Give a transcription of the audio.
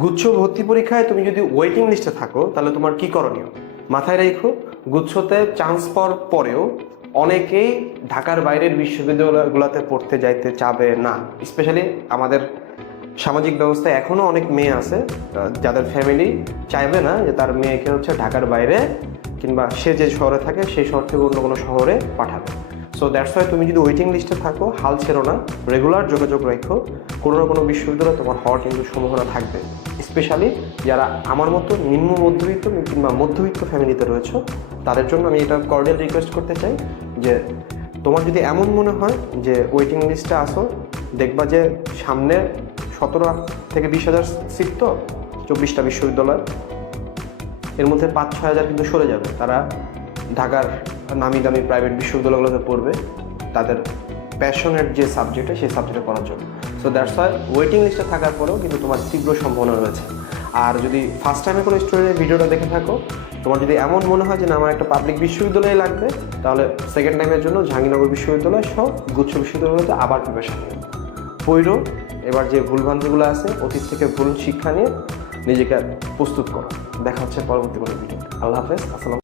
গুচ্ছ ভর্তি পরীক্ষায় তুমি যদি ওয়েটিং লিস্টে থাকো তাহলে তোমার কি করণীয়? মাথায় রেখো, গুচ্ছতে চান্স পাওয়ার পরেও অনেকেই ঢাকার বাইরের বিশ্ববিদ্যালয়গুলোতে পড়তে যাইতে চাবে না। স্পেশালি আমাদের সামাজিক ব্যবস্থায় এখনও অনেক মেয়ে আছে যাদের ফ্যামিলি চাইবে না যে তার মেয়েকে হচ্ছে ঢাকার বাইরে কিংবা সে যে শহরে থাকে সেই শহর থেকে অন্য কোনো শহরে পাঠাবে। সো দ্যাটস ওয়াই তুমি যদি ওয়েটিং লিস্টে থাকো হাল ছেড়ো না, রেগুলার যোগাযোগ রাখো। কোনো না কোনো বিশ্ববিদ্যালয়ে তোমার হওয়ার কিন্তু সম্ভাবনা থাকবে। স্পেশালি যারা আমার মতো নিম্ন মধ্যবিত্ত কিংবা মধ্যবিত্ত ফ্যামিলিতে রয়েছে তাদের জন্য আমি এটা কর্ডিয়াল রিকোয়েস্ট করতে চাই যে তোমার যদি এমন মনে হয় যে ওয়েটিং লিস্টে আসো, দেখবা যে সামনে 17 থেকে 20,000 সিট, তো 24টা বিশ্ববিদ্যালয়, এর মধ্যে 5-6 হাজার কিন্তু সরে যাবে। তারা ঢাকার নামি দামি প্রাইভেট বিশ্ববিদ্যালয়গুলোতে পড়বে তাদের প্যাশনের যে সাবজেক্টে সেই সাবজেক্টে পড়ার জন্য। সো দ্যাটস ওয়াই ওয়েটিং লিস্টে থাকার পরেও কিন্তু তোমার তীব্র সম্ভাবনা রয়েছে। আর যদি ফার্স্ট টাইমে কোনো স্টুডেন্টের ভিডিওটা দেখে থাকো, তোমার যদি এমন মনে হয় যে না আমার একটা পাবলিক বিশ্ববিদ্যালয় লাগবে, তাহলে সেকেন্ড টাইমের জন্য জাহাঙ্গীরনগর বিশ্ববিদ্যালয় সহ গুচ্ছ বিশ্ববিদ্যালয়তে আবার প্রিপারেশন নিও। পড়ো, এবার যে ভুলভ্রান্তিগুলো আছে অতীত থেকে ভুল শিক্ষা নিয়ে নিজেকে প্রস্তুত করো। দেখা হচ্ছে পরবর্তী কোনো ভিডিও। আল্লাহ হাফেজ, আসসালাম।